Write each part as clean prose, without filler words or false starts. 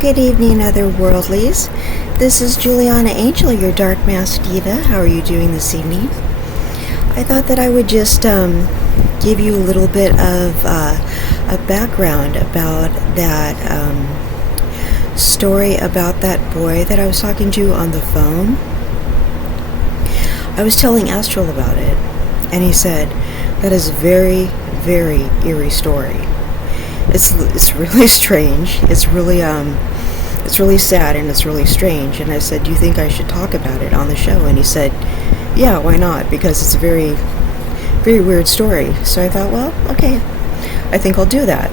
Good evening, otherworldlies. This is Juliana Angel, your Dark Mask Diva. How are you doing this evening? I thought that I would just give you a little bit of a background about that story about that boy that I was talking to on the phone. I was telling Astral about it, and he said, that is a very, very eerie story. It's really strange. It's really sad, and it's really strange. And I said, do you think I should talk about it on the show? And he said, yeah, why not? Because it's a very, very weird story. So I thought, well, okay, I think I'll do that.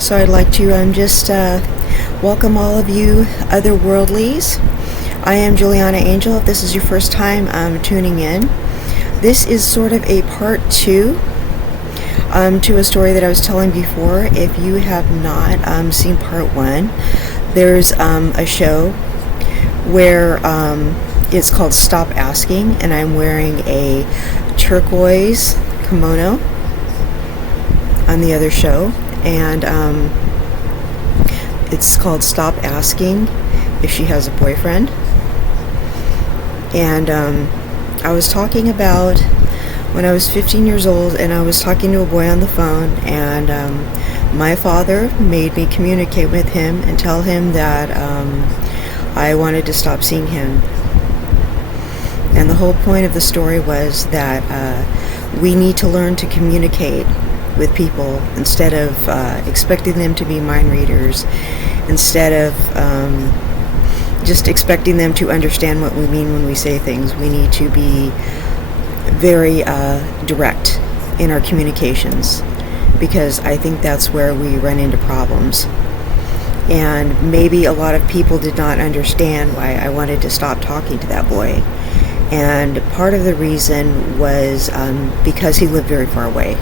So I'd like to just welcome all of you otherworldlies. I am Juliana Angel. If this is your first time tuning in, this is sort of a part 2 to a story that I was telling before. If you have not seen part 1, there's a show where it's called Stop Asking, and I'm wearing a turquoise kimono on the other show, and it's called Stop Asking If She Has a Boyfriend. And I was talking about when I was 15 years old, and I was talking to a boy on the phone, and my father made me communicate with him and tell him that I wanted to stop seeing him. And the whole point of the story was that we need to learn to communicate with people instead of expecting them to be mind readers, instead of just expecting them to understand what we mean when we say things. We need to be very direct in our communications, because I think that's where we run into problems. And maybe a lot of people did not understand why I wanted to stop talking to that boy. And part of the reason was because he lived very far away.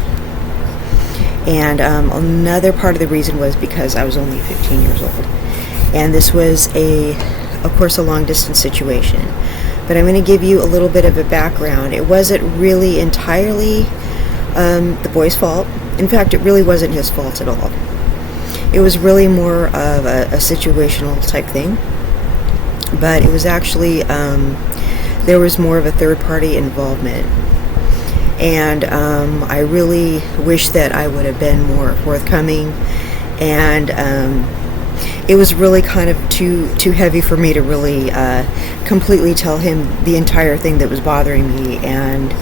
And another part of the reason was because I was only 15 years old. And this was of course, a long distance situation. But I'm going to give you a little bit of a background. It wasn't really entirely the boy's fault. In fact, it really wasn't his fault at all. It was really more of a situational type thing. But it was actually, there was more of a third party involvement. And I really wish that I would have been more forthcoming. And it was really kind of too heavy for me to really completely tell him the entire thing that was bothering me, and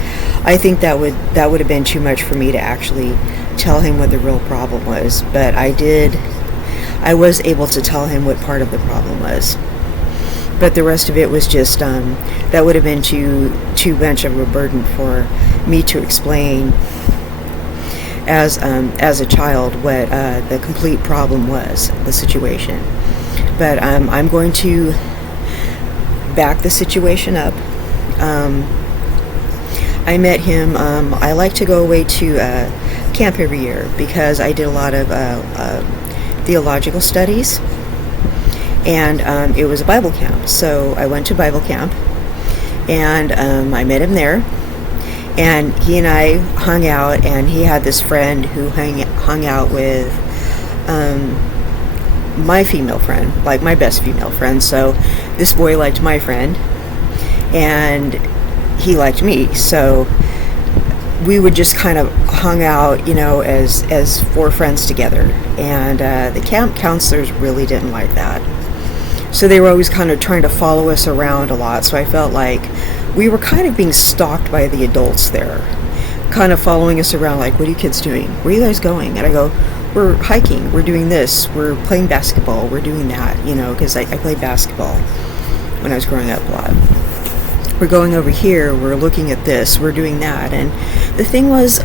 I think that would have been too much for me to actually tell him what the real problem was. But I was able to tell him what part of the problem was, but the rest of it was just that would have been too much of a burden for me to explain as a child what the complete problem was, the situation. But I'm going to back the situation up. I met him. I like to go away to camp every year because I did a lot of theological studies, and it was a Bible camp. So I went to Bible camp, and I met him there. And he and I hung out, and he had this friend who hung out with my female friend, like my best female friend. So this boy liked my friend, and he liked me. So we would just kind of hung out, as 4 friends together. And the camp counselors really didn't like that. So they were always kind of trying to follow us around a lot. So I felt like we were kind of being stalked by the adults there, kind of following us around like, what are you kids doing? Where are you guys going? And I go, we're hiking, we're doing this, we're playing basketball, we're doing that, because I played basketball when I was growing up a lot. We're going over here, we're looking at this, we're doing that. And the thing was,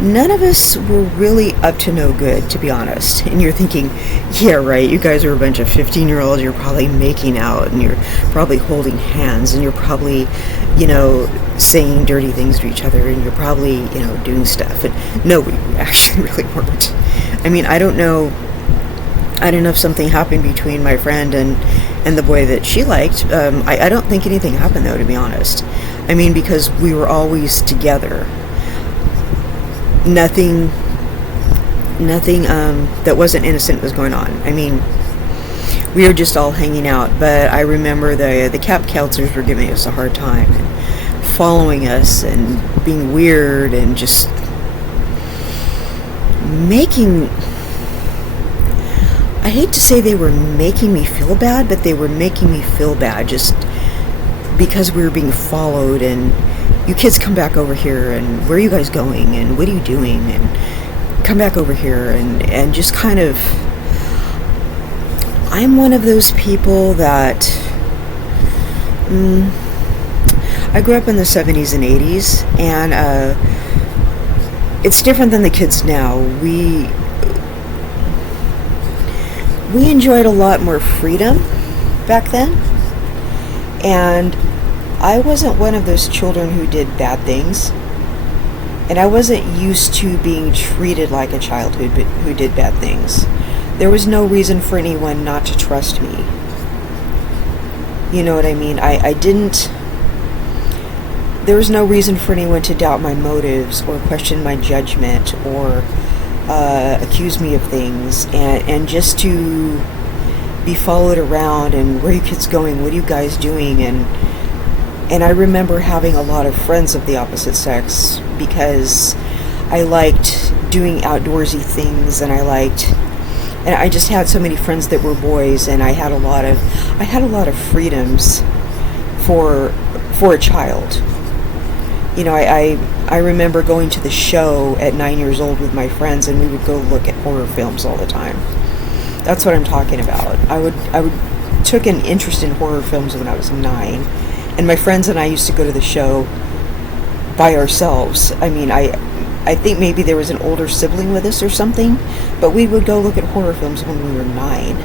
none of us were really up to no good, to be honest. And you're thinking, yeah, right, you guys are a bunch of 15-year-olds, you're probably making out, and you're probably holding hands, and you're probably, saying dirty things to each other, and you're probably, doing stuff. And no, we actually really weren't. I mean, I don't know if something happened between my friend and the boy that she liked. I don't think anything happened, though, to be honest. I mean, because we were always together. Nothing Nothing that wasn't innocent was going on. I mean, we were just all hanging out, but I remember the camp counselors were giving us a hard time and following us and being weird and just making, I hate to say they were making me feel bad, but they were making me feel bad just because we were being followed, and you kids come back over here, and where are you guys going, and what are you doing, and come back over here, and just kind of, I'm one of those people that, I grew up in the 70s and 80s, and it's different than the kids now. We enjoyed a lot more freedom back then, and I wasn't one of those children who did bad things, and I wasn't used to being treated like a child who did bad things. There was no reason for anyone not to trust me. You know what I mean? There was no reason for anyone to doubt my motives or question my judgment or accuse me of things, and just to be followed around and where are you kids going, what are you guys doing, and I remember having a lot of friends of the opposite sex because I liked doing outdoorsy things, and I just had so many friends that were boys, and I had a lot of freedoms for a child. You know, I remember going to the show at 9 years old with my friends, and we would go look at horror films all the time. That's what I'm talking about. I took an interest in horror films when I was 9, and my friends and I used to go to the show by ourselves. I mean, I think maybe there was an older sibling with us or something, but we would go look at horror films when we were 9.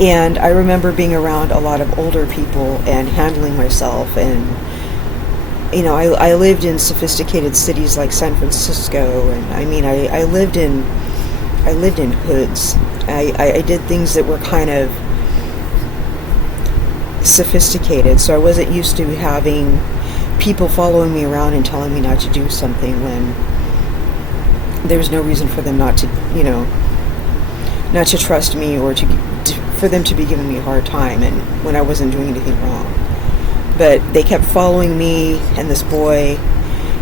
And I remember being around a lot of older people and handling myself, and you know, I lived in sophisticated cities like San Francisco, and I mean, I lived in hoods. I did things that were kind of sophisticated, so I wasn't used to having people following me around and telling me not to do something when there's no reason for them not to, you know, not to trust me, or for them to be giving me a hard time, and when I wasn't doing anything wrong. But they kept following me and this boy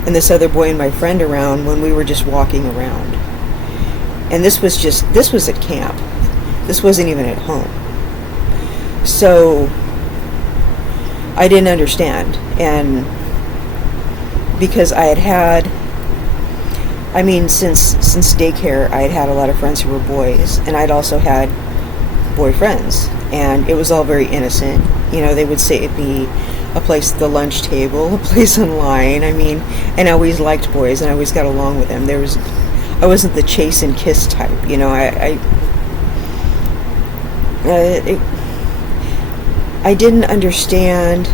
and this other boy and my friend around when we were just walking around. And this was at camp. This wasn't even at home. So I didn't understand. And because I had I mean, since daycare, I had a lot of friends who were boys, and I'd also had boyfriends, and it was all very innocent. You know, they would save me a place at the lunch table, a place in line. I mean, and I always liked boys, and I always got along with them. I wasn't the chase and kiss type. You know, I didn't understand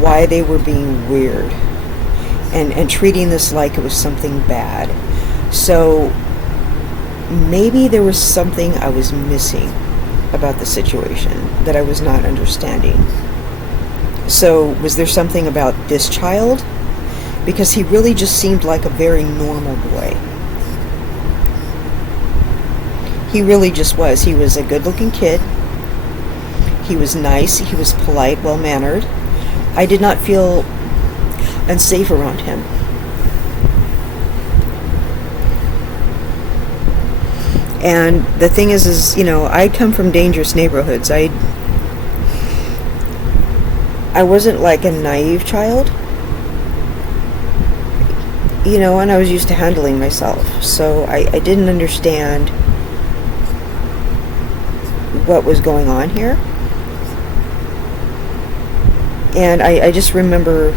why they were being weird and treating this like it was something bad. So maybe there was something I was missing about the situation that I was not understanding. So was there something about this child? Because he really just seemed like a very normal boy. He really just was. He was a good-looking kid. He was nice. He was polite, well-mannered. I did not feel unsafe around him. And the thing is, you know, I come from dangerous neighborhoods. I wasn't like a naive child, you know, and I was used to handling myself. So I didn't understand what was going on here. And I just remember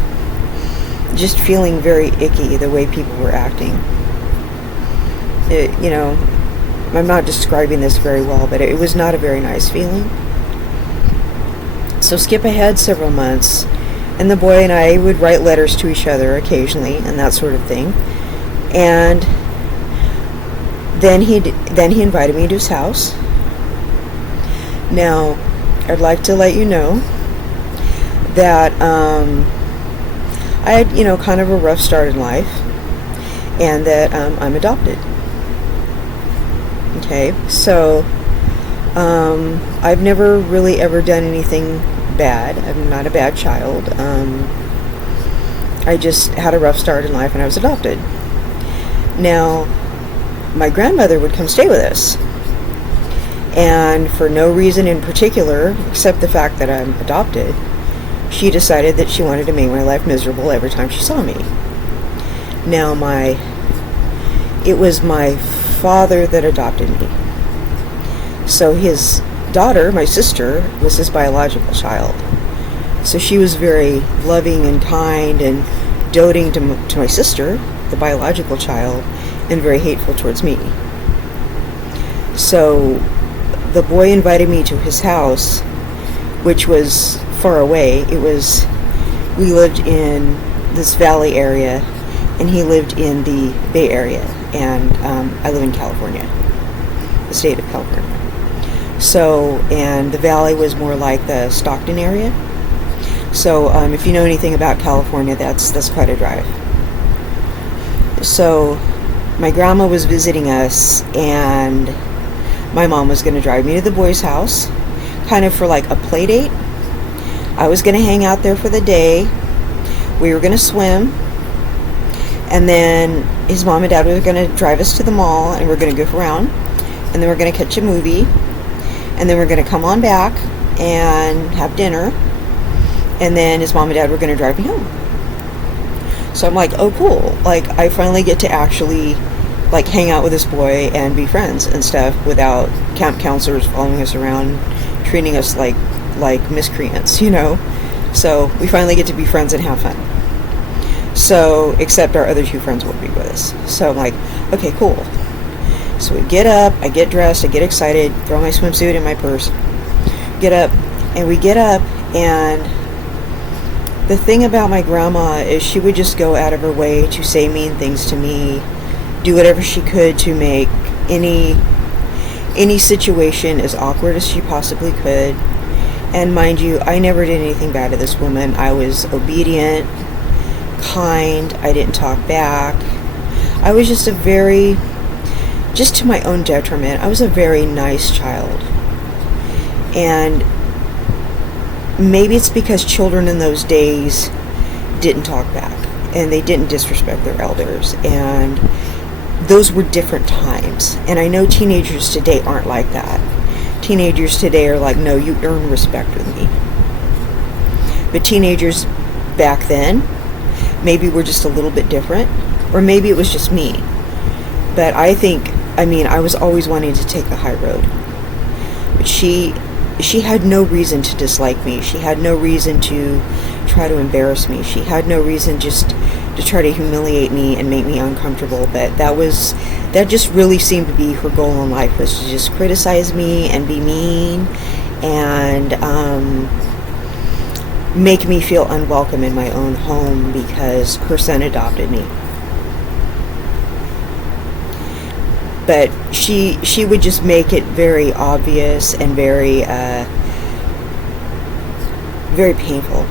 just feeling very icky the way people were acting. You know, I'm not describing this very well, but it was not a very nice feeling. So skip ahead several months, and the boy and I would write letters to each other occasionally and that sort of thing. And then he invited me to his house. Now, I'd like to let you know that I had, you know, kind of a rough start in life, and that I'm adopted. Okay, so I've never really ever done anything bad. I'm not a bad child. I just had a rough start in life and I was adopted. Now, my grandmother would come stay with us. And for no reason in particular, except the fact that I'm adopted, she decided that she wanted to make my life miserable every time she saw me. Now, it was my father that adopted me. So his daughter, my sister, was his biological child. So she was very loving and kind and doting to my sister, the biological child, and very hateful towards me. So the boy invited me to his house, which was far away. We lived in this valley area, and he lived in the Bay Area, and I live in California, the state of California. So, and the valley was more like the Stockton area. So, if you know anything about California, that's quite a drive. So, my grandma was visiting us, and my mom was going to drive me to the boy's house, kind of for like a play date. I was going to hang out there for the day. We were going to swim, and then his mom and dad were going to drive us to the mall, and we're going to goof around, and then we're going to catch a movie, and then we're going to come on back and have dinner, and then his mom and dad were going to drive me home. So I'm like, oh cool, like I finally get to actually like hang out with this boy and be friends and stuff without camp counselors following us around, treating us like miscreants, you know. So we finally get to be friends and have fun. So, except our other two friends won't be with us. So I'm like, okay, cool. So we get up, I get dressed, I get excited, throw my swimsuit in my purse, get up, and the thing about my grandma is she would just go out of her way to say mean things to me, do whatever she could to make any situation as awkward as she possibly could. And mind you, I never did anything bad to this woman. I was obedient, kind, I didn't talk back. I was just to my own detriment, I was a very nice child. And maybe it's because children in those days didn't talk back and they didn't disrespect their elders, and those were different times. And I know teenagers today aren't like that. Teenagers today are like, no, you earn respect with me. But teenagers back then maybe were just a little bit different, or maybe it was just me. But I was always wanting to take the high road. But she had no reason to dislike me. She had no reason to try to embarrass me. She had no reason just to try to humiliate me and make me uncomfortable. But that just really seemed to be her goal in life, was to just criticize me and be mean and make me feel unwelcome in my own home because her son adopted me. But she would just make it very obvious and very very painful.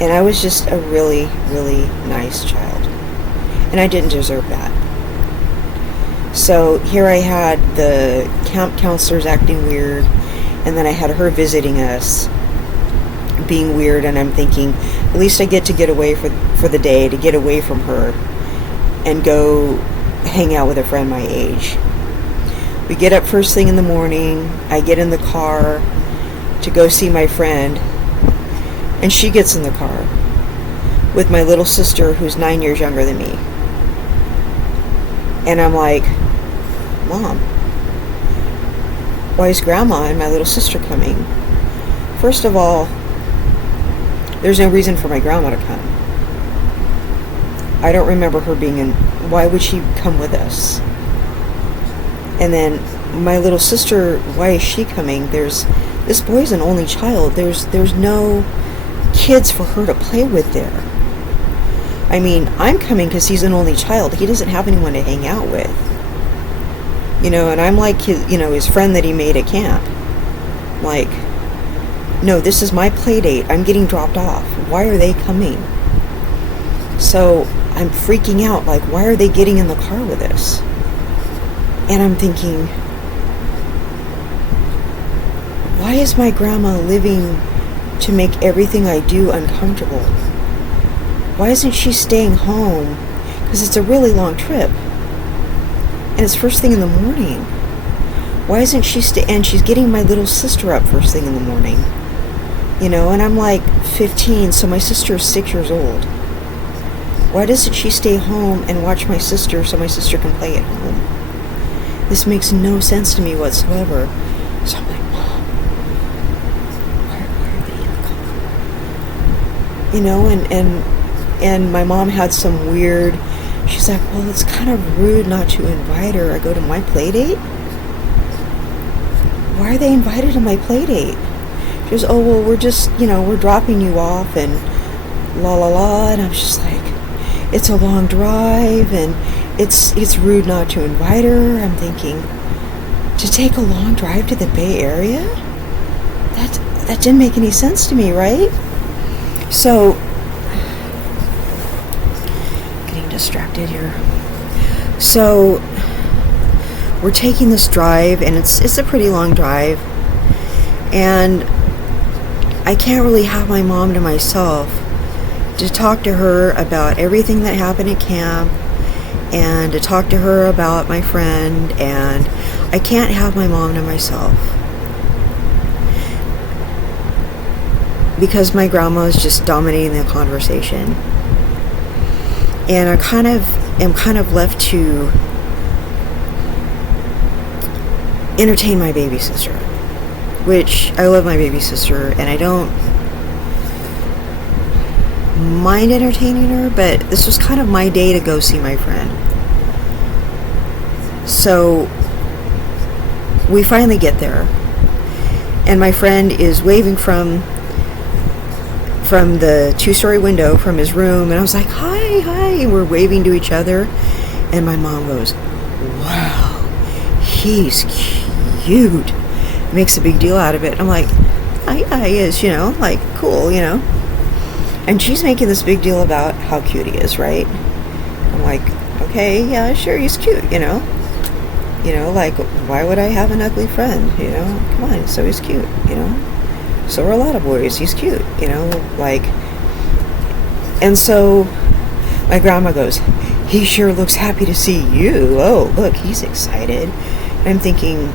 And I was just a really, really nice child. And I didn't deserve that. So here I had the camp counselors acting weird, and then I had her visiting us being weird, and I'm thinking, at least I get to get away for the day, to get away from her and go hang out with a friend my age. We get up first thing in the morning, I get in the car to go see my friend, and she gets in the car with my little sister who's 9 years younger than me. And I'm like, Mom, why is Grandma and my little sister coming? First of all, there's no reason for my grandma to come. I don't remember her being in. Why would she come with us? And then my little sister, why is she coming? This boy's an only child. There's no kids for her to play with there. I mean, I'm coming because he's an only child. He doesn't have anyone to hang out with. You know, and I'm like his friend that he made at camp. Like, no, this is my play date. I'm getting dropped off. Why are they coming? So I'm freaking out, like, why are they getting in the car with us? And I'm thinking, why is my grandma living to make everything I do uncomfortable? Why isn't she staying home? Because it's a really long trip. And it's first thing in the morning. Why isn't she and she's getting my little sister up first thing in the morning. You know, and I'm like 15, so my sister is 6 years old. Why doesn't she stay home and watch my sister so my sister can play at home? This makes no sense to me whatsoever. So I'm like, Mom, why are they in the car? You know, and my mom had some weird, she's like, well, it's kind of rude not to invite her. I go, to my play date? Why are they invited to my play date? She goes, oh, well, we're just, you know, we're dropping you off and la la la. And I'm just like, it's a long drive and it's rude not to invite her. I'm thinking, to take a long drive to the Bay Area? That didn't make any sense to me, right? So, getting distracted here. So, we're taking this drive, and it's a pretty long drive, and I can't really have my mom to myself to talk to her about everything that happened at camp, and to talk to her about my friend, and I can't have my mom to myself because my grandma is just dominating the conversation, and I am kind of left to entertain my baby sister, which I love my baby sister, and I don't mind entertaining her, but this was kind of my day to go see my friend. So we finally get there, and my friend is waving from the 2-story window from his room, and I was like, hi, and we're waving to each other, and my mom goes, wow, he's cute, makes a big deal out of it. I'm like, yeah, he is, you know, like, cool, you know. And she's making this big deal about how cute he is, right? I'm like, okay, yeah, sure, he's cute, you know. You know, like, why would I have an ugly friend, you know? Come on, so he's cute, you know. So are a lot of boys, he's cute, you know, like. And so my grandma goes, he sure looks happy to see you. Oh, look, he's excited. And I'm thinking,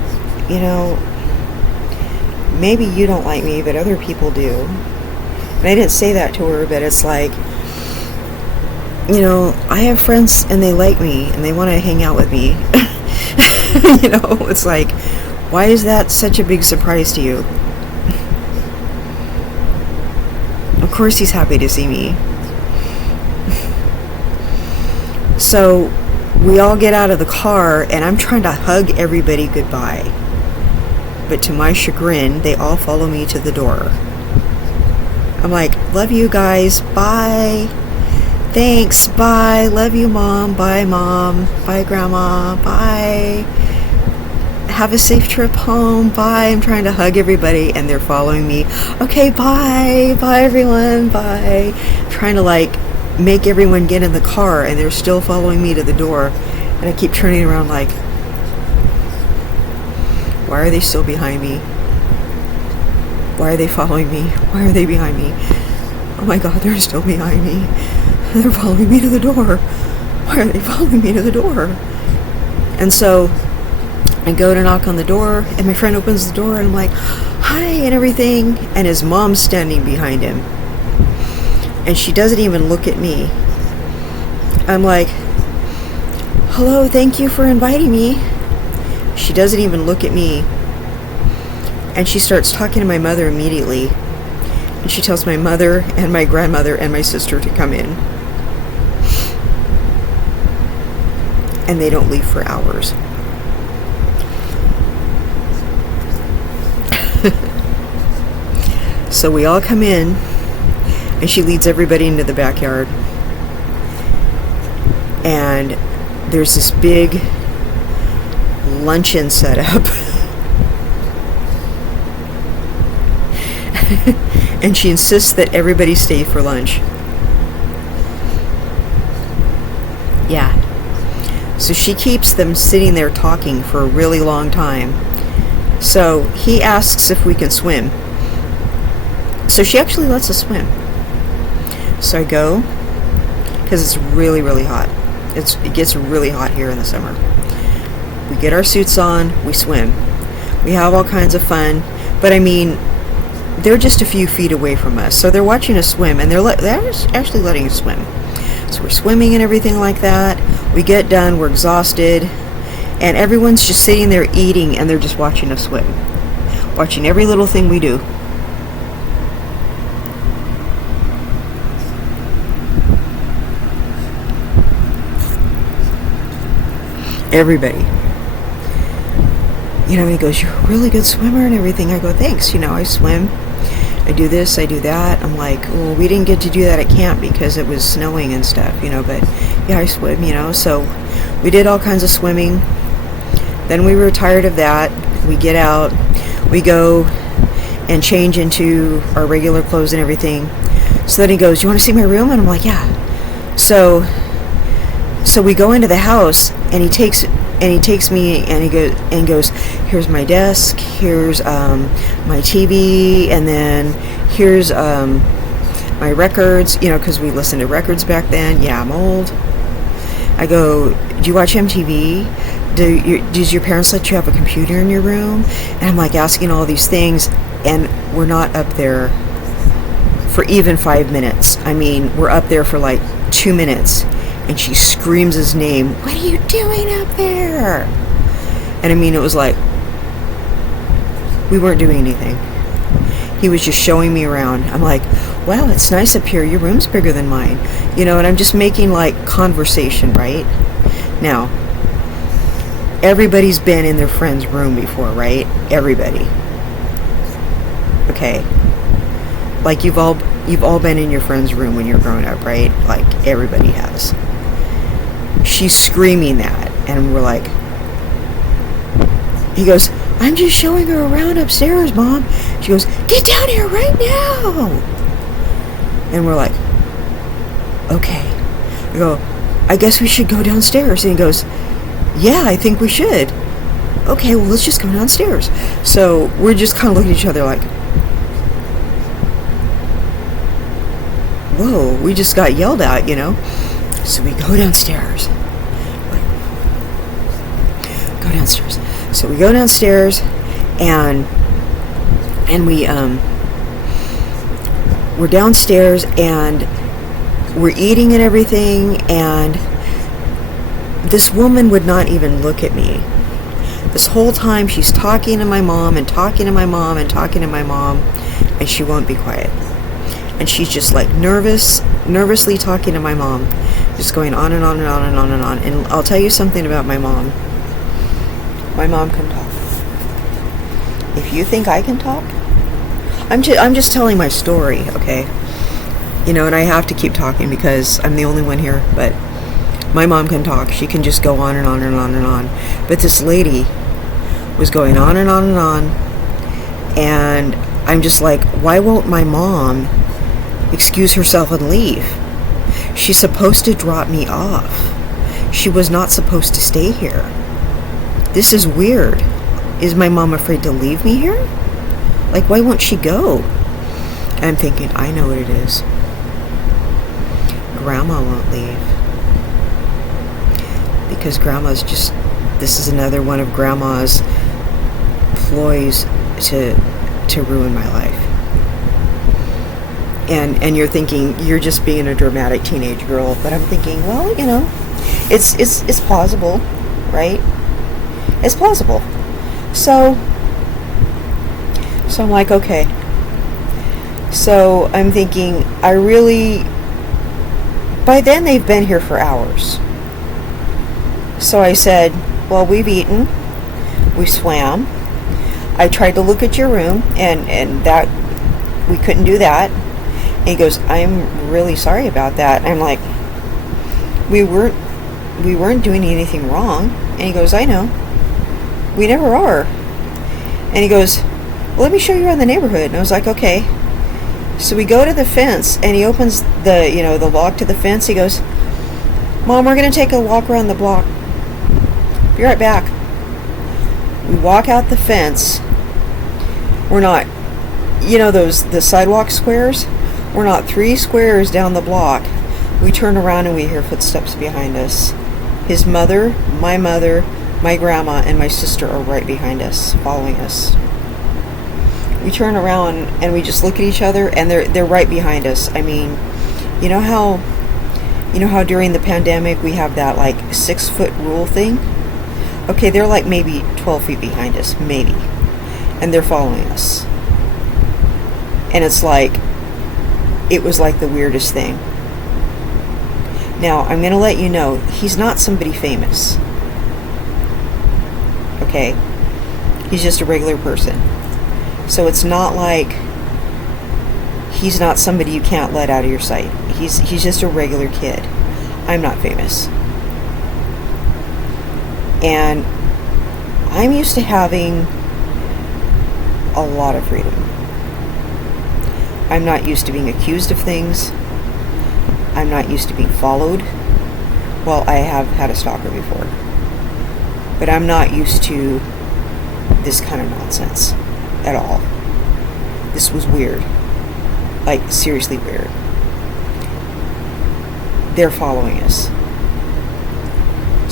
you know, maybe you don't like me, but other people do. And I didn't say that to her, but it's like, you know, I have friends and they like me and they want to hang out with me. You know, it's like, why is that such a big surprise to you? Of course he's happy to see me. So we all get out of the car and I'm trying to hug everybody goodbye. But to my chagrin, they all follow me to the door. I'm like, love you guys, bye. Thanks, bye. Love you, Mom. Bye, Mom. Bye, Grandma. Bye. Have a safe trip home. Bye. I'm trying to hug everybody and they're following me. Okay, bye. Bye, everyone. Bye. I'm trying to like make everyone get in the car and they're still following me to the door. And I keep turning around like, why are they still behind me? Why are they following me? Why are they behind me? Oh my God, they're still behind me. They're following me to the door. Why are they following me to the door? And so I go to knock on the door and my friend opens the door and I'm like, hi, and everything. And his mom's standing behind him. And she doesn't even look at me. I'm like, hello, thank you for inviting me. She doesn't even look at me. And she starts talking to my mother immediately. And she tells my mother and my grandmother and my sister to come in. And they don't leave for hours. So we all come in, and she leads everybody into the backyard. And there's this big luncheon set up. And she insists that everybody stay for lunch. Yeah. So she keeps them sitting there talking for a really long time. So he asks if we can swim. So she actually lets us swim. So I go, because it's really, really hot. It gets really hot here in the summer. We get our suits on, we swim. We have all kinds of fun, but I mean, they're just a few feet away from us. So they're watching us swim, and they're actually letting us swim. So we're swimming and everything like that. We get done, we're exhausted, and everyone's just sitting there eating, and they're just watching us swim. Watching every little thing we do. Everybody. You know, he goes, "You're a really good swimmer and everything." I go, "Thanks. You know, I swim. I do this, I do that." I'm like, "Well, we didn't get to do that at camp because it was snowing and stuff, you know, but yeah, I swim, you know." So we did all kinds of swimming. Then we were tired of that. We get out. We go and change into our regular clothes and everything. So then he goes, "You want to see my room?" And I'm like, "Yeah." So we go into the house, and he takes me, and he goes, "Here's my desk, here's my TV, and then here's my records," you know, because we listened to records back then. Yeah, I'm old. I go, "Do you watch MTV? Does your parents let you have a computer in your room?" And I'm like asking all these things, and we're not up there for even 5 minutes. I mean, we're up there for like 2 minutes. And she screams his name, "What are you doing up there?" And I mean, it was like, we weren't doing anything. He was just showing me around. I'm like, "Wow, it's nice up here. Your room's bigger than mine." You know, and I'm just making like conversation, right? Now, everybody's been in their friend's room before, right? Everybody. Okay. Like you've all been in your friend's room when you're growing up, right? Like everybody has. She's screaming that, and we're like, he goes, "I'm just showing her around upstairs, Mom." She goes, "Get down here right now." And we're like, "Okay." I go, "I guess we should go downstairs." And he goes, "Yeah, I think we should." "Okay, well, let's just go downstairs." So we're just kind of looking at each other like, whoa, we just got yelled at, you know? So we go downstairs. So we go downstairs, and we're downstairs, and we're eating and everything, and this woman would not even look at me. This whole time she's talking to my mom and talking to my mom and talking to my mom, and she won't be quiet. And she's just like nervously talking to my mom, just going on and on and on and on and on. And I'll tell you something about my mom. My mom can talk. If you think I can talk, I'm just telling my story, okay? You know, and I have to keep talking because I'm the only one here, but my mom can talk. She can just go on and on and on and on. But this lady was going on and on and on, and I'm just like, why won't my mom excuse herself and leave? She's supposed to drop me off. She was not supposed to stay here. This is weird. Is my mom afraid to leave me here? Like, why won't she go? And I'm thinking, I know what it is. Grandma won't leave. Because Grandma's just, this is another one of Grandma's ploys to ruin my life. And you're thinking, you're just being a dramatic teenage girl. But I'm thinking, well, you know, it's plausible, right? It's plausible. So I'm like, okay. So I'm thinking, by then they've been here for hours. So I said, well, we've eaten, we swam. I tried to look at your room, and that, we couldn't do that. And he goes, I'm really sorry about that. And I'm like, we weren't doing anything wrong. And he goes, I know. We never are. And he goes, well, let me show you around the neighborhood. And I was like, okay. So we go to the fence, and he opens the log to the fence. He goes, Mom, we're going to take a walk around the block. Be right back. We walk out the fence. We're not, the sidewalk squares? We're not 3 squares down the block. We turn around and we hear footsteps behind us. His mother, my grandma, and my sister are right behind us, following us. We turn around and we just look at each other, and they're right behind us. I mean, you know how during the pandemic we have that like 6-foot rule thing? Okay, they're like maybe 12 feet behind us, maybe. And they're following us. And it was like the weirdest thing. Now, I'm going to let you know, he's not somebody famous. Okay? He's just a regular person. So it's not like he's not somebody you can't let out of your sight. He's just a regular kid. I'm not famous. And I'm used to having a lot of freedom. I'm not used to being accused of things. I'm not used to being followed. Well, I have had a stalker before. But I'm not used to this kind of nonsense at all. This was weird. Like, seriously weird. They're following us.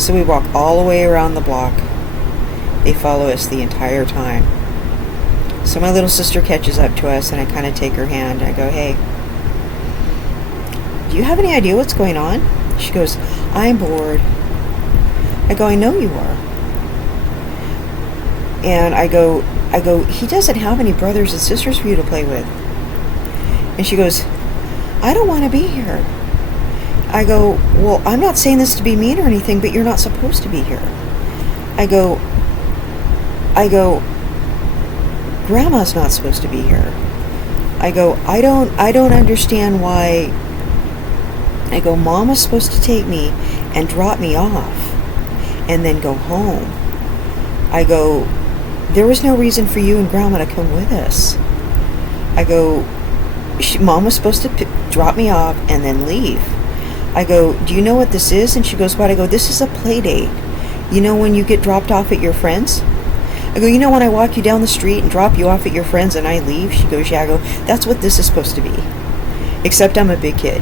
So we walk all the way around the block. They follow us the entire time. So my little sister catches up to us, and I kind of take her hand, and I go, hey, do you have any idea what's going on? She goes, I'm bored. I go, I know you are. And I go, he doesn't have any brothers and sisters for you to play with. And she goes, I don't want to be here. I go, well, I'm not saying this to be mean or anything, but you're not supposed to be here. I go, Grandma's not supposed to be here. I go, I don't understand why. I go, Mom was supposed to take me and drop me off and then go home. I go, there was no reason for you and Grandma to come with us. I go, Mom was supposed to drop me off and then leave. I go, do you know what this is? And she goes, what? I go, this is a play date. You know when you get dropped off at your friends? I go, you know when I walk you down the street and drop you off at your friends and I leave? She goes, yeah. I go, that's what this is supposed to be. Except I'm a big kid.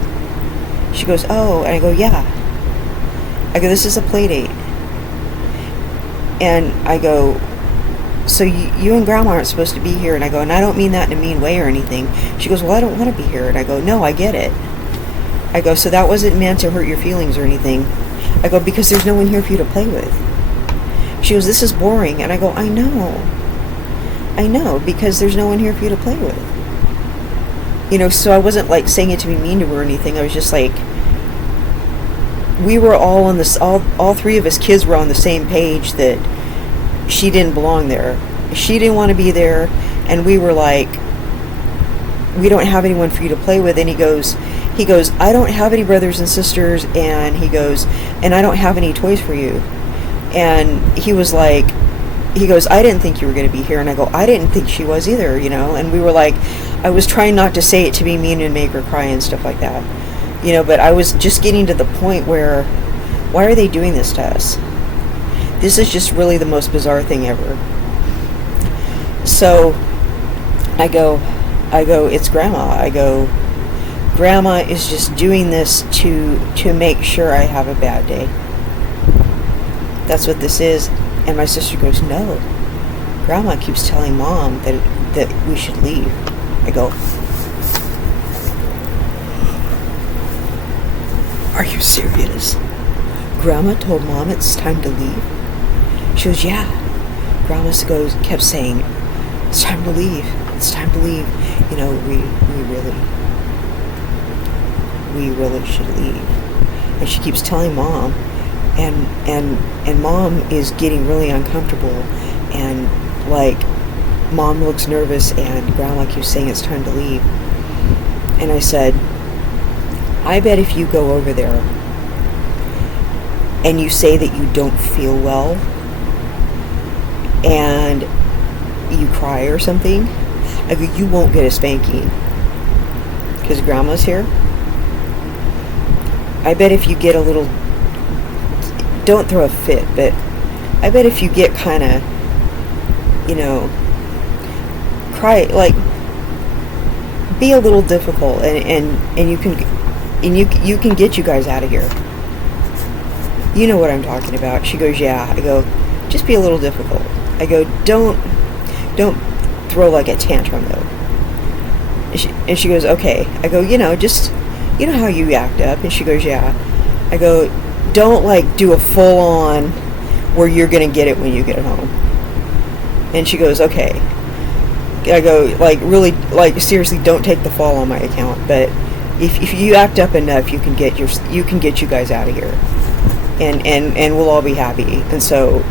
She goes, oh. And I go, yeah. I go, this is a play date. And I go, so you and Grandma aren't supposed to be here. And I go, and I don't mean that in a mean way or anything. She goes, well, I don't want to be here. And I go, no, I get it. I go, so that wasn't meant to hurt your feelings or anything. I go, because there's no one here for you to play with. She goes, this is boring. And I go, I know, because there's no one here for you to play with. So I wasn't like saying it to be mean to her or anything. I was just like, we were all on this, all 3 of us kids were on the same page that she didn't belong there. She didn't want to be there. And we were like, we don't have anyone for you to play with. And he goes, I don't have any brothers and sisters. And he goes, and I don't have any toys for you. And he was like, he goes, I didn't think you were going to be here. And I go, I didn't think she was either, And we were like, I was trying not to say it to be mean and make her cry and stuff like that. But I was just getting to the point where, why are they doing this to us? This is just really the most bizarre thing ever. So I go, it's Grandma. I go, Grandma is just doing this to make sure I have a bad day. That's what this is. And my sister goes, no. Grandma keeps telling Mom that we should leave. I go, are you serious? Grandma told Mom it's time to leave? She goes, yeah. Grandma kept saying, it's time to leave. It's time to leave. We really should leave. And she keeps telling Mom, and Mom is getting really uncomfortable, and like Mom looks nervous, and Grandma keeps saying it's time to leave. And I said, I bet if you go over there and you say that you don't feel well and you cry or something, I go, you won't get a spanking because Grandma's here. I bet if you get a little don't throw a fit, but I bet if you get kind of, you know, cry, like, be a little difficult, and you can, you can get you guys out of here. You know what I'm talking about. She goes, yeah. I go, just be a little difficult. I go, don't throw like a tantrum though. And she goes, okay. I go, just, how you act up. And she goes, yeah. I go, don't like do a full on where you're going to get it when you get home. And she goes, okay. I go, like, really, like, seriously, don't take the fall on my account. But if you act up enough, you can get you guys out of here. And we'll all be happy. And so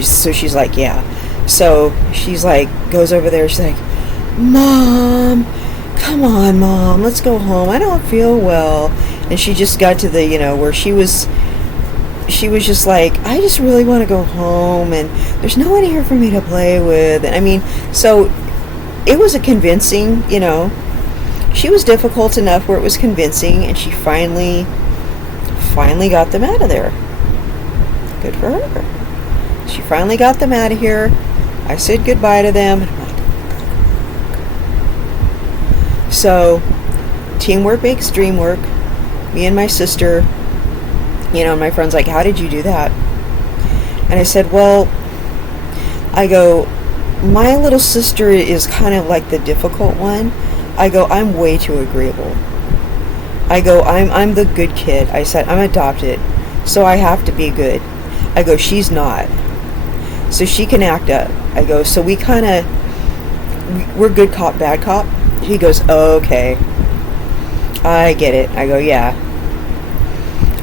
she's like, yeah. So she's like, goes over there. She's like, Mom, come on, Mom, let's go home. I don't feel well. And she just got to the, where she was just like, I just really want to go home, and there's no one here for me to play with. And I mean, so it was a convincing, she was difficult enough where it was convincing, and she finally got them out of there. Good for her. She finally got them out of here. I said goodbye to them. So, teamwork makes dream work. Me and my sister, my friend's like, how did you do that? And I said, well, I go, my little sister is kind of like the difficult one. I go, I'm way too agreeable. I go, I'm the good kid. I said, I'm adopted, so I have to be good. I go, she's not. So she can act up. I go, so we're good cop, bad cop. He goes, oh, okay. I get it. I go, yeah.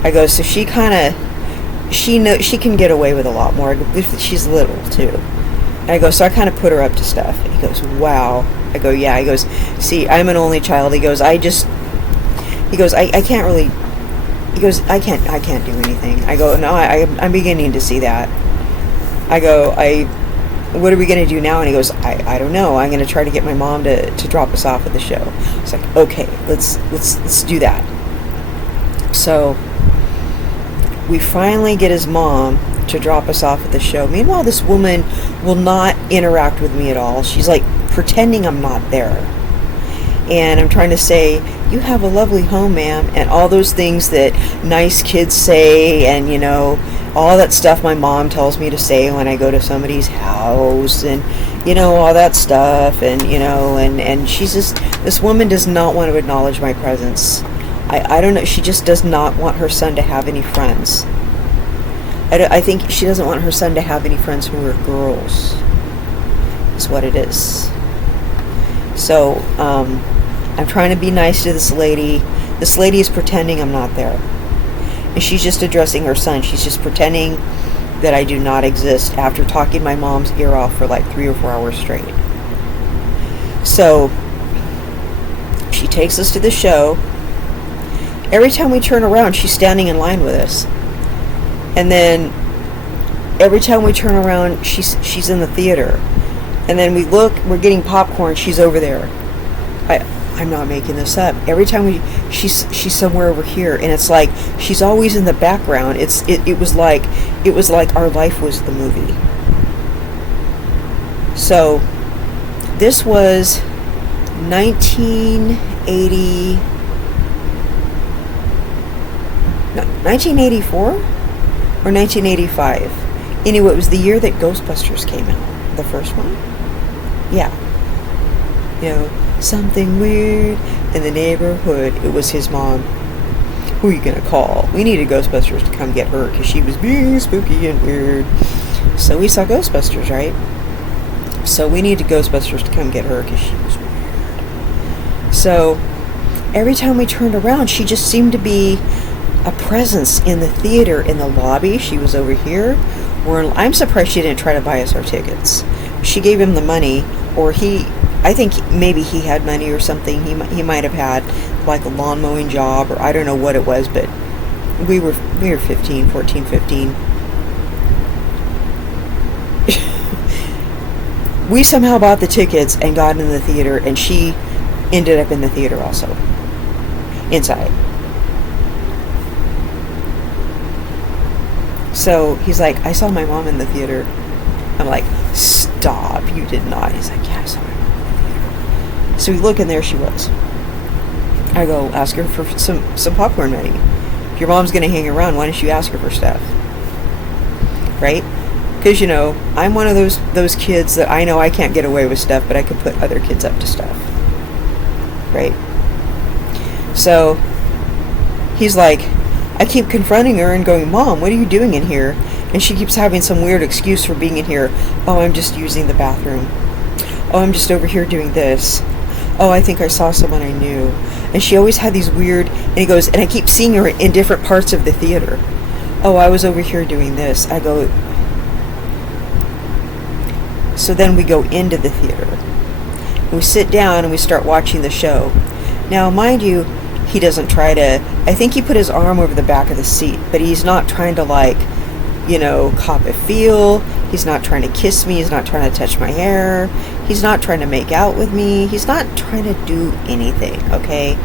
I go, so she can get away with a lot more. She's little too. I go, so I kind of put her up to stuff. And he goes, wow. I go, yeah. He goes, see, I'm an only child. He goes, I can't really, he goes, I can't do anything. I go, no, I'm beginning to see that. I go, what are we going to do now? And he goes, I don't know. I'm going to try to get my mom to drop us off at the show. It's like, okay, let's do that. So we finally get his mom to drop us off at the show. Meanwhile, this woman will not interact with me at all. She's like pretending I'm not there. And I'm trying to say, you have a lovely home, ma'am, and all those things that nice kids say, and all that stuff my mom tells me to say when I go to somebody's house, and all that stuff, and and she's just, this woman does not want to acknowledge my presence. I don't know, she just does not want her son to have any friends. I think she doesn't want her son to have any friends who are girls. Is what it is. So, I'm trying to be nice to this lady. This lady is pretending I'm not there. And she's just addressing her son. She's just pretending that I do not exist after talking my mom's ear off for like 3 or 4 hours straight. So, she takes us to the show. Every time we turn around, she's standing in line with us. And then, every time we turn around, she's in the theater. And then we look, we're getting popcorn, she's over there. I'm not making this up. Every time she's somewhere over here, and it's like she's always in the background. It was like our life was the movie. So this was 1984 or 1985. Anyway, it was the year that Ghostbusters came out. The first one? Yeah. Something weird in the neighborhood. It was his mom. Who are you gonna call? We needed Ghostbusters to come get her because she was being spooky and weird. So we saw Ghostbusters, right? So we needed Ghostbusters to come get her because she was weird. So every time we turned around, she just seemed to be a presence in the theater, in the lobby. She was over here. I'm surprised she didn't try to buy us our tickets. She gave him the money, or I think maybe he had money or something. He might have had like a lawn mowing job, or I don't know what it was, but we were 14, 15. We somehow bought the tickets and got in the theater, and she ended up in the theater also. Inside. So he's like, I saw my mom in the theater. I'm like, stop, you did not. He's like, yeah, I saw my mom in the theater. So we look, and there she was. I go, ask her for some popcorn money. If your mom's going to hang around, why don't you ask her for stuff? Right? Because, you know, I'm one of those kids that I know I can't get away with stuff, but I could put other kids up to stuff. Right? So he's like, I keep confronting her and going, Mom, what are you doing in here? And she keeps having some weird excuse for being in here. Oh, I'm just using the bathroom. Oh, I'm just over here doing this. Oh, I think I saw someone I knew. And she always had these weird, and he goes, and I keep seeing her in different parts of the theater. Oh, I was over here doing this. I go, so then we go into the theater. We sit down and we start watching the show. Now, mind you, he doesn't try to, I think he put his arm over the back of the seat, but he's not trying to, like, you know, cop a feel. He's not trying to kiss me. He's not trying to touch my hair. He's not trying to make out with me. He's not trying to do anything, okay?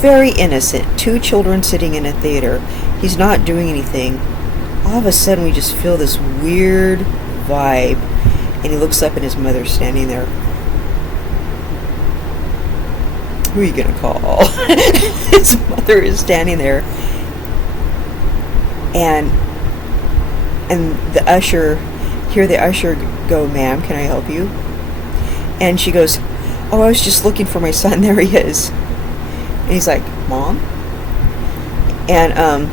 Very innocent. 2 children sitting in a theater. He's not doing anything. All of a sudden, we just feel this weird vibe, and he looks up and his mother's standing there. Who are you gonna call? His mother is standing there, and the usher, hear the usher go, Ma'am, can I help you? And she goes, oh, I was just looking for my son. There he is. And he's like, Mom? And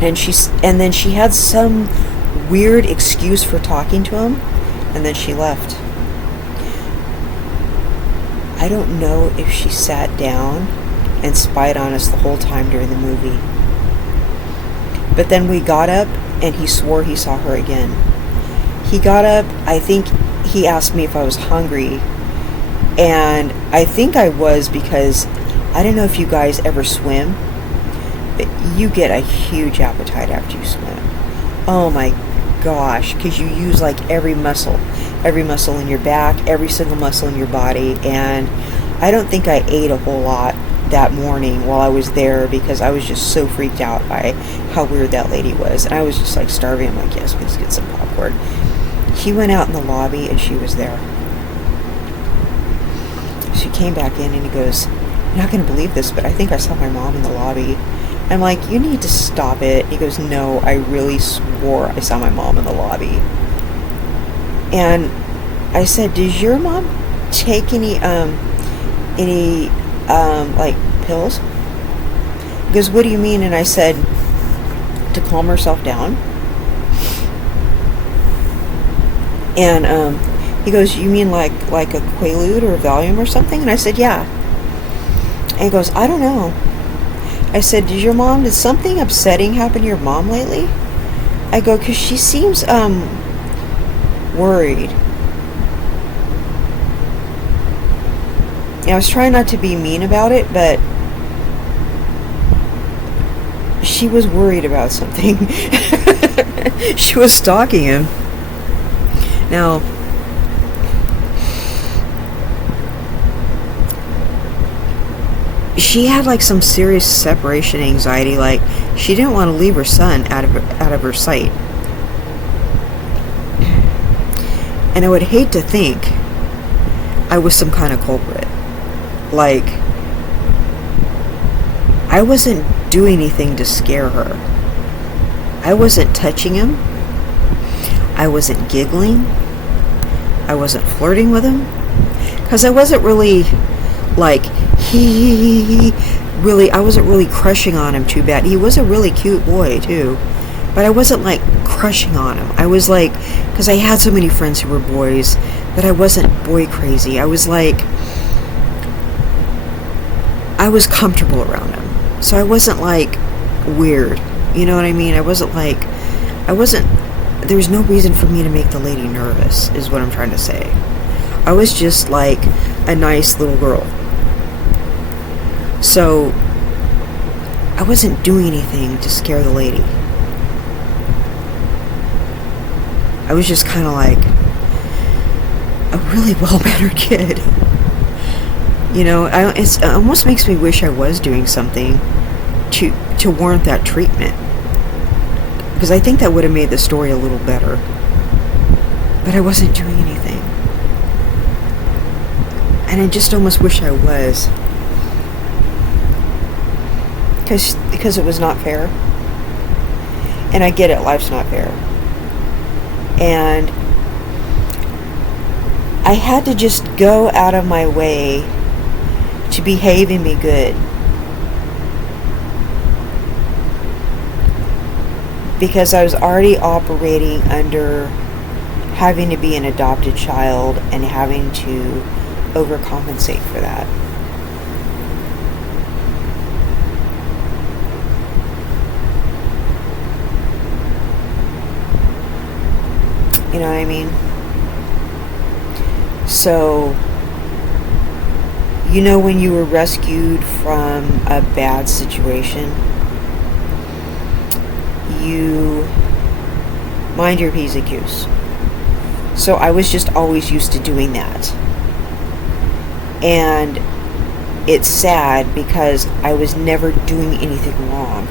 then she had some weird excuse for talking to him, and then she left. I don't know if she sat down and spied on us the whole time during the movie. But then we got up, and he swore he saw her again. He got up, I think he asked me if I was hungry, and I think I was, because I don't know if you guys ever swim, but you get a huge appetite after you swim. Oh my gosh, because you use like every muscle in your back, every single muscle in your body. And I don't think I ate a whole lot that morning while I was there, because I was just so freaked out by how weird that lady was, and I was just like starving. I'm like, yes, please get some popcorn. He went out in the lobby, and she was there. She came back in, and he goes, you're not going to believe this, but I think I saw my mom in the lobby. I'm like, you need to stop it. He goes, no, I really swore I saw my mom in the lobby. And I said, does your mom take any like pills? He goes, what do you mean? And I said, to calm herself down. And he goes, you mean like a Quaalude or a Valium or something? And I said, yeah. And he goes, I don't know. I said, did something upsetting happen to your mom lately? I go, because she seems worried. And I was trying not to be mean about it, but she was worried about something. She was stalking him. Now, she had like some serious separation anxiety. Like, she didn't want to leave her son out of her sight. And I would hate to think I was some kind of culprit. Like, I wasn't doing anything to scare her. I wasn't touching him. I wasn't giggling. I wasn't flirting with him. Because I wasn't really like, I wasn't really crushing on him too bad. He was a really cute boy too, but I wasn't like crushing on him. I was like, because I had so many friends who were boys, that I wasn't boy crazy. I was like, I was comfortable around him, so I wasn't like weird. You know what I mean? There was no reason for me to make the lady nervous, is what I'm trying to say. I was just like a nice little girl. So I wasn't doing anything to scare the lady. I was just kind of like a really well-mannered kid. You know, it almost makes me wish I was doing something to warrant that treatment. because I think that would have made the story a little better. But I wasn't doing anything. And I just almost wish I was. Because it was not fair. And I get it, life's not fair. And I had to just go out of my way to behave and be good. Because I was already operating under having to be an adopted child and having to overcompensate for that. You know what I mean? So, you know when you were rescued from a bad situation, you mind your P's and Q's. So I was just always used to doing that. And it's sad because I was never doing anything wrong.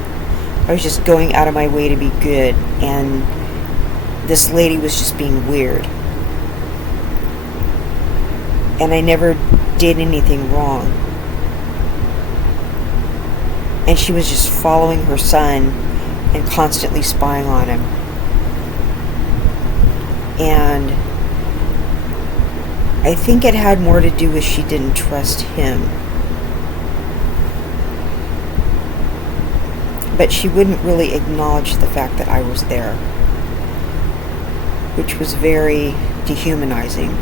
I was just going out of my way to be good, and this lady was just being weird. And I never did anything wrong. And she was just following her son and constantly spying on him. And I think it had more to do with she didn't trust him. But she wouldn't really acknowledge the fact that I was there, which was very dehumanizing.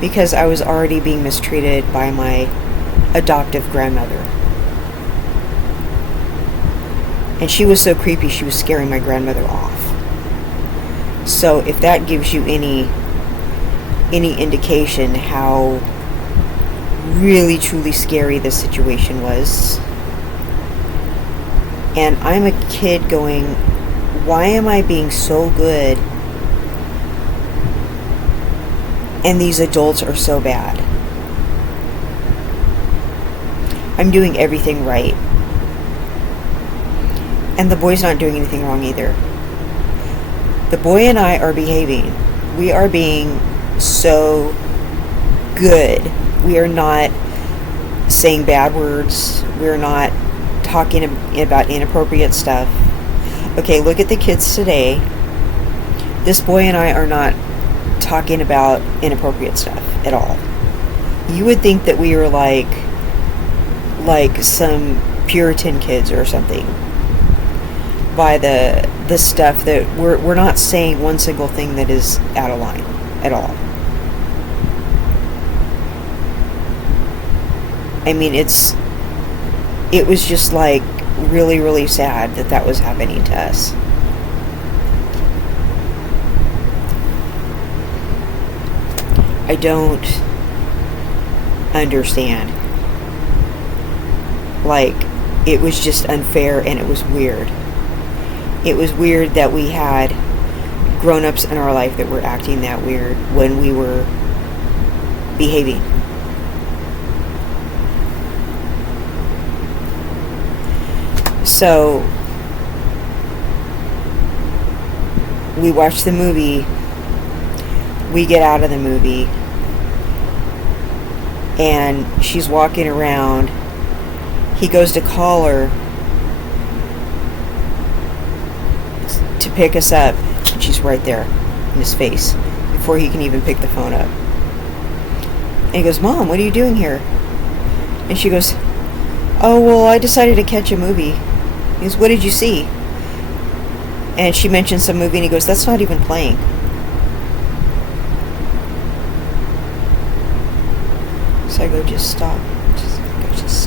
Because I was already being mistreated by my adoptive grandmother. And she was so creepy, she was scaring my grandmother off. So if that gives you any indication how really truly scary this situation was. And I'm a kid going, why am I being so good and these adults are so bad? I'm doing everything right. And the boy's not doing anything wrong either. The boy and I are behaving. We are being so good. We are not saying bad words. We're not talking about inappropriate stuff. Okay, look at the kids today. This boy and I are not talking about inappropriate stuff at all. You would think that we were like some Puritan kids or something by the stuff that we're not saying one single thing that is out of line at all. I mean, it was just like really, really sad that was happening to us. I don't understand. Like, it was just unfair and it was weird. It was weird that we had grown-ups in our life that were acting that weird when we were behaving. So, we watch the movie, we get out of the movie, and she's walking around. He goes to call her to pick us up, and she's right there in his face before he can even pick the phone up. And he goes, "Mom, what are you doing here?" And she goes, "Oh, well, I decided to catch a movie." He goes, "What did you see?" And she mentioned some movie, and he goes, "That's not even playing." So I go, "Just stop. Just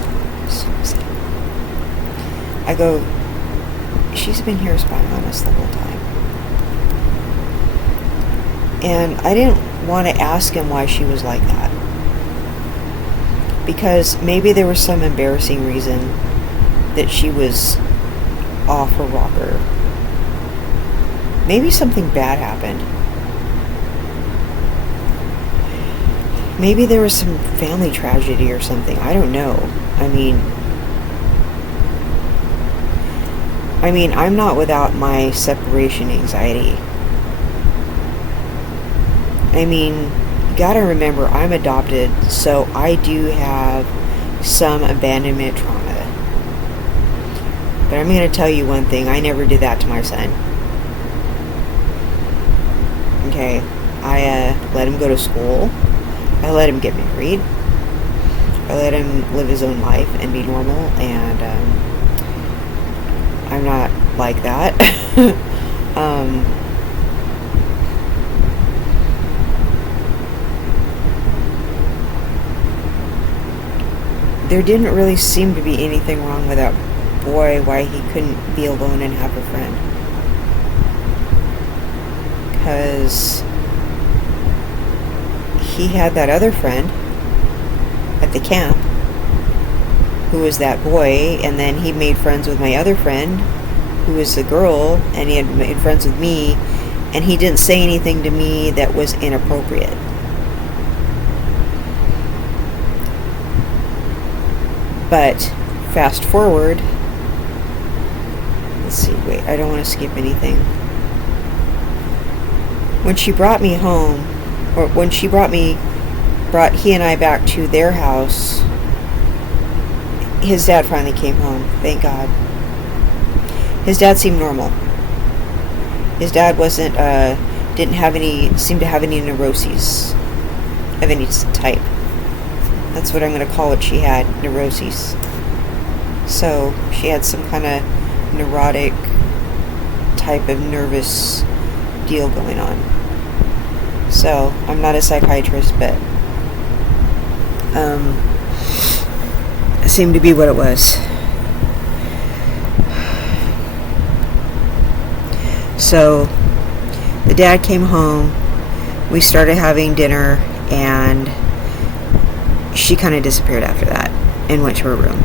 stop. I go, "She's been here spying on us the whole time." And I didn't want to ask him why she was like that. Because maybe there was some embarrassing reason that she was off her rocker. Maybe something bad happened. Maybe there was some family tragedy or something. I don't know. I mean, I mean, I'm not without my separation anxiety. I mean, you gotta remember, I'm adopted, so I do have some abandonment trauma. But I'm gonna tell you one thing, I never did that to my son. Okay, I let him go to school. I let him get married. I let him live his own life and be normal, and I'm not like that. There didn't really seem to be anything wrong with that boy, why he couldn't be alone and have a friend. Because he had that other friend at the camp who was that boy, and then he made friends with my other friend who was the girl, and he had made friends with me, and he didn't say anything to me that was inappropriate. But fast forward, let's see, wait, I don't want to skip anything. When she brought me home, or when she brought he and I back to their house, his dad finally came home, thank God. His dad seemed normal. His dad seemed to have any neuroses of any type. That's what I'm going to call it. She had neuroses. So she had some kind of neurotic type of nervous deal going on. So I'm not a psychiatrist, but it seemed to be what it was. So the dad came home. We started having dinner, and she kind of disappeared after that and went to her room.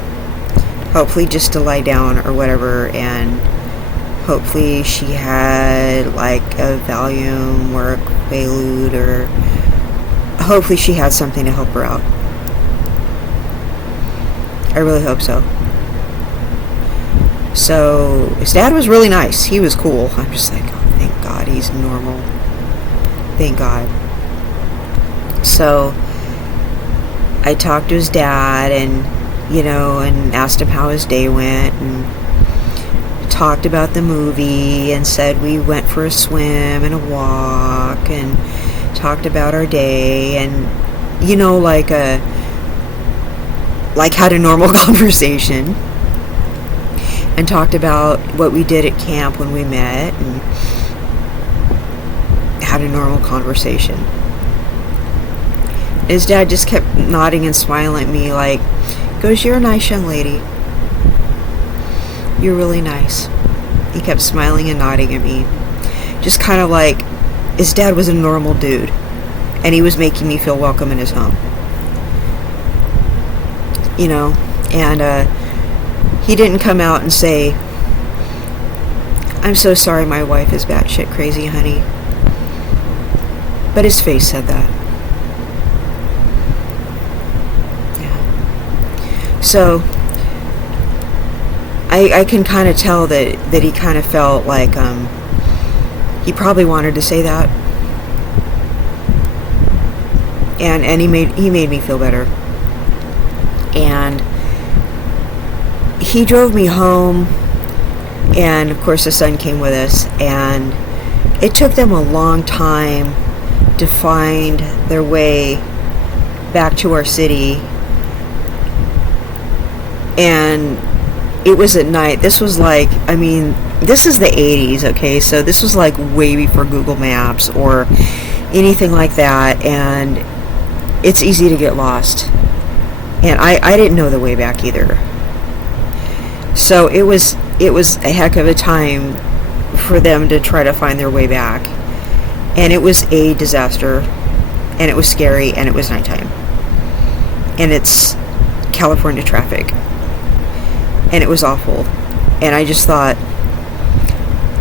Hopefully just to lie down or whatever, and hopefully she had like a Valium or a Quaalude, or hopefully she had something to help her out. I really hope so. So his dad was really nice. He was cool. I'm just like, oh, thank God he's normal. Thank God. So I talked to his dad, and and asked him how his day went, and talked about the movie, and said we went for a swim and a walk, and talked about our day, and like had a normal conversation, and talked about what we did at camp when we met, and had a normal conversation. His dad just kept nodding and smiling at me, like, goes, "You're a nice young lady. You're really nice." He kept smiling and nodding at me. Just kind of like his dad was a normal dude, and he was making me feel welcome in his home. And he didn't come out and say, "I'm so sorry my wife is batshit crazy, honey." But his face said that. So I can kind of tell that he kind of felt like he probably wanted to say that, and he made me feel better. And he drove me home, and of course the son came with us, and it took them a long time to find their way back to our city. And it was at night. This was like, this is the 80s, okay? So this was like way before Google Maps or anything like that, and it's easy to get lost. And I didn't know the way back either. So it was a heck of a time for them to try to find their way back. And it was a disaster, and it was scary, and it was nighttime. And it's California traffic. And it was awful. And I just thought,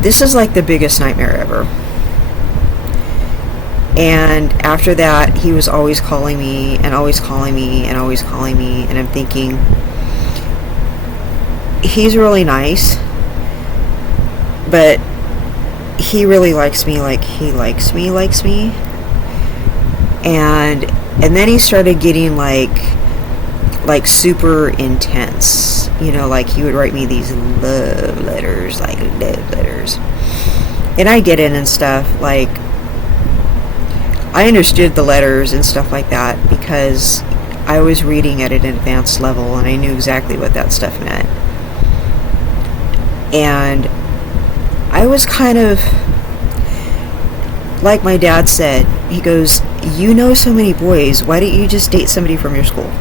this is like the biggest nightmare ever. And after that, he was always calling me, and always calling me, and always calling me. And I'm thinking, he's really nice, But he really likes me, like he likes me. And then he started getting like super intense, like he would write me these love letters, and I get it and stuff. Like, I understood the letters and stuff like that because I was reading at an advanced level and I knew exactly what that stuff meant. And I was kind of, like my dad said, he goes, "You know so many boys, why don't you just date somebody from your school?"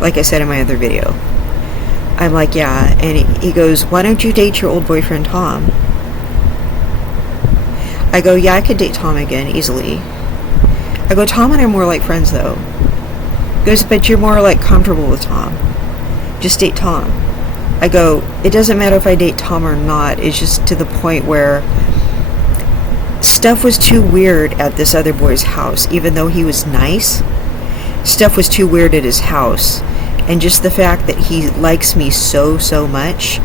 Like I said in my other video. I'm like, yeah. And he goes, "Why don't you date your old boyfriend Tom?" I go, "Yeah, I could date Tom again, easily." I go, "Tom and I are more like friends, though." He goes, "But you're more, like, comfortable with Tom. Just date Tom." I go, "It doesn't matter if I date Tom or not. It's just to the point where stuff was too weird at this other boy's house. Even though he was nice, stuff was too weird at his house. And just the fact that he likes me so much,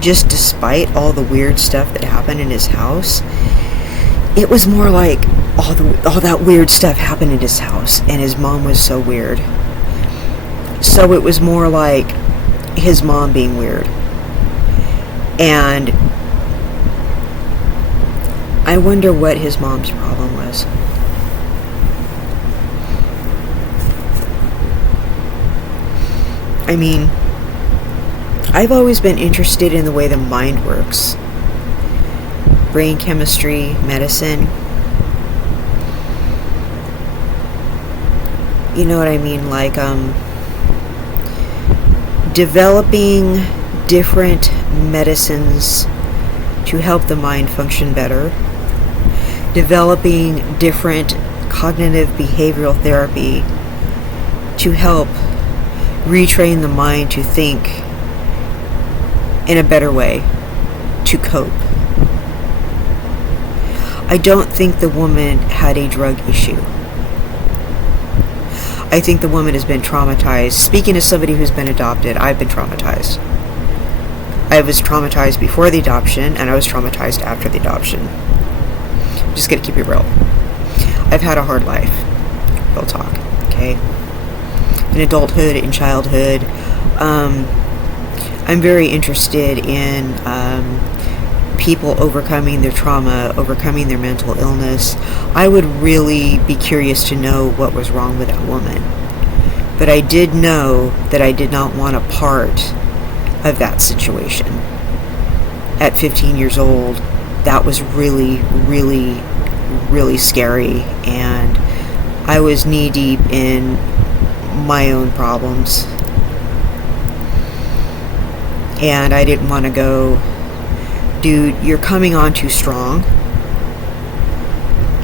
just despite all the weird stuff that happened in his house, it was more like all that weird stuff happened in his house, and his mom was so weird. So it was more like his mom being weird. And I wonder what his mom's problem was. I mean, I've always been interested in the way the mind works. Brain chemistry, medicine. You know what I mean? Like, developing different medicines to help the mind function better. Developing different cognitive behavioral therapy to help retrain the mind to think in a better way, to cope. I don't think the woman had a drug issue. I think the woman has been traumatized. Speaking as somebody who's been adopted, I've been traumatized. I was traumatized before the adoption, and I was traumatized after the adoption. I'm just gonna keep it real. I've had a hard life. Real talk, okay? In adulthood, in childhood. I'm very interested in people overcoming their trauma, overcoming their mental illness. I would really be curious to know what was wrong with that woman. But I did know that I did not want a part of that situation. At 15 years old, that was really, really, really scary, and I was knee-deep in my own problems. And I didn't want to go, "Dude, you're coming on too strong,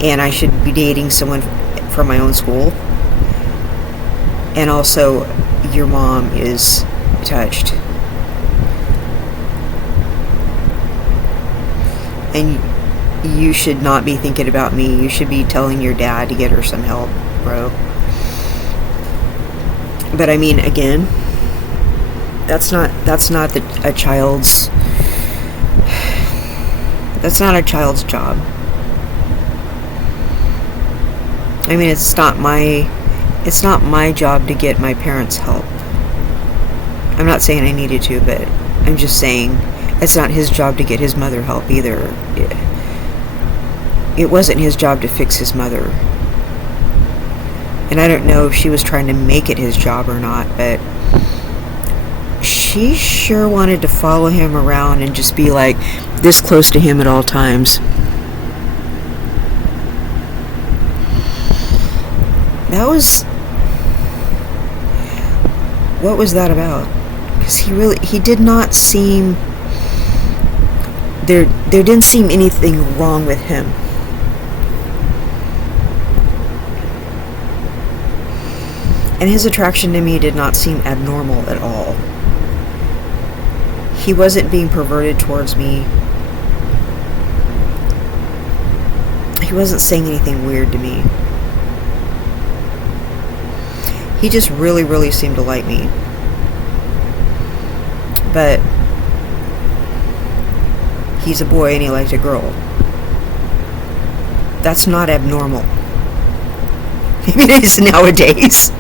and I should be dating someone from my own school. And also, your mom is touched. And you should not be thinking about me. You should be telling your dad to get her some help, bro." But I mean, again, that's not a child's job. I mean, it's not my job to get my parents' help. I'm not saying I needed to, but I'm just saying it's not his job to get his mother help either. It wasn't his job to fix his mother. And I don't know if she was trying to make it his job or not, but she sure wanted to follow him around and just be like this close to him at all times. What was that about? Because he did not seem, there didn't seem anything wrong with him. And his attraction to me did not seem abnormal at all. He wasn't being perverted towards me. He wasn't saying anything weird to me. He just really, really seemed to like me. But he's a boy and he liked a girl. That's not abnormal. Maybe it is nowadays.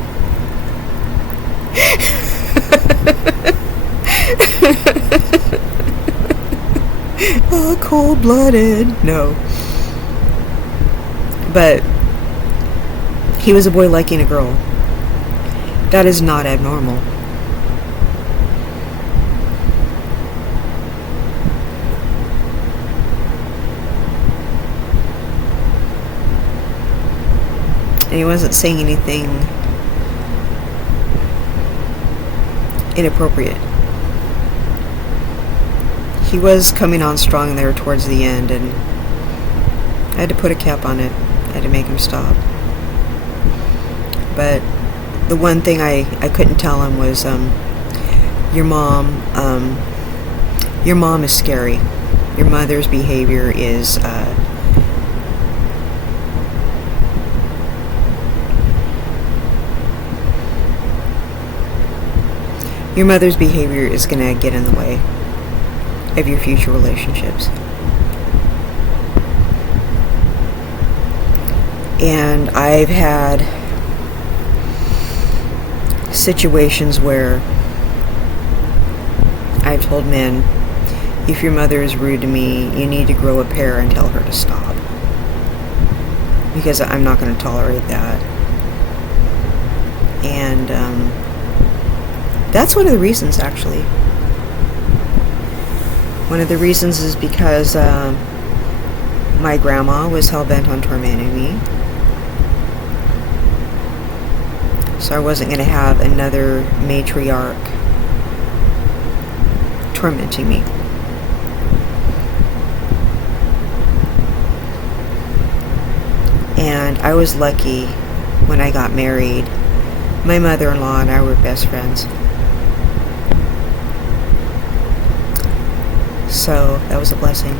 Oh, cold-blooded. No. But he was a boy liking a girl. That is not abnormal. And he wasn't saying anything inappropriate. He was coming on strong there towards the end, and I had to put a cap on it. I had to make him stop. But the one thing I couldn't tell him was, your mom is scary. Your mother's behavior is, your mother's behavior is going to get in the way of your future relationships. And I've had situations where I've told men, if your mother is rude to me, you need to grow a pair and tell her to stop. Because I'm not going to tolerate that. And that's one of the reasons, actually. One of the reasons is because my grandma was hell-bent on tormenting me. So I wasn't going to have another matriarch tormenting me. And I was lucky when I got married. My mother-in-law and I were best friends. So that was a blessing.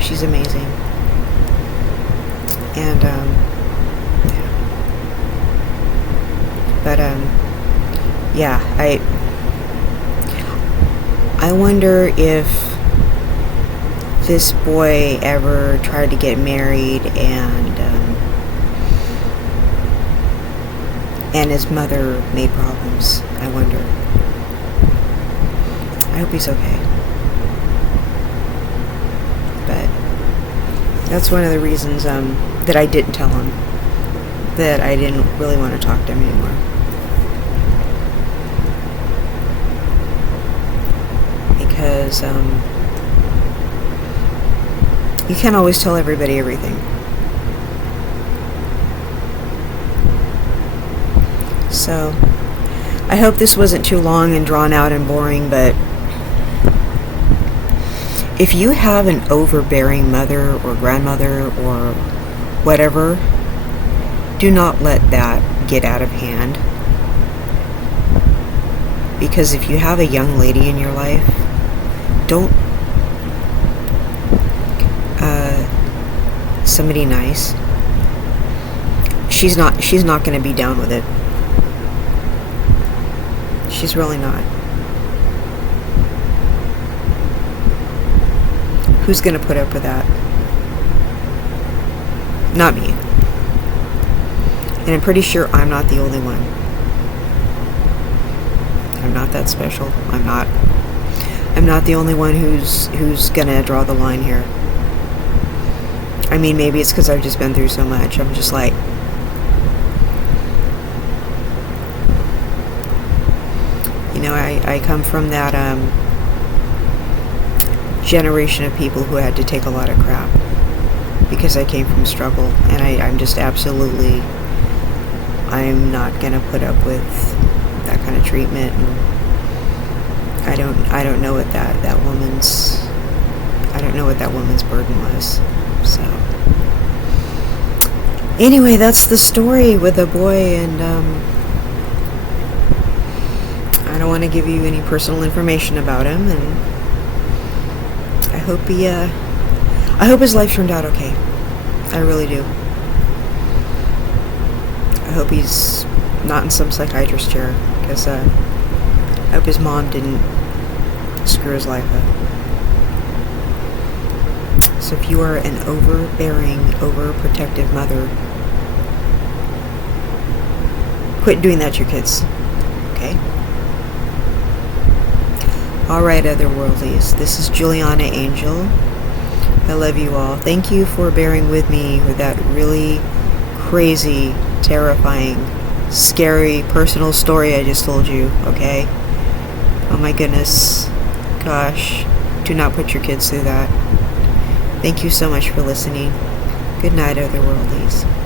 She's amazing. And yeah, I wonder if this boy ever tried to get married and his mother made problems. I wonder. I hope he's okay. But that's one of the reasons that I didn't tell him that I didn't really want to talk to him anymore. Because you can't always tell everybody everything. So I hope this wasn't too long and drawn out and boring, but if you have an overbearing mother or grandmother or whatever, do not let that get out of hand. Because if you have a young lady in your life, don't somebody nice. She's not going to be down with it. She's really not. Who's going to put up with that? Not me. And I'm pretty sure I'm not the only one. I'm not that special. I'm not the only one who's going to draw the line here. I mean, maybe it's because I've just been through so much. I'm just like, you know, I come from that generation of people who had to take a lot of crap because I came from struggle, and I'm just absolutely, I'm not gonna put up with that kind of treatment. And I don't know what that woman's burden was. So anyway, that's the story with the boy, and I don't want to give you any personal information about him, and I hope his life turned out okay. I really do. I hope he's not in some psychiatrist chair, because I hope his mom didn't screw his life up. So if you are an overbearing, overprotective mother, quit doing that to your kids. Okay? Alright, otherworldlies. This is Juliana Angel. I love you all. Thank you for bearing with me with that really crazy, terrifying, scary, personal story I just told you, okay? Oh my goodness. Gosh. Do not put your kids through that. Thank you so much for listening. Good night, otherworldlies.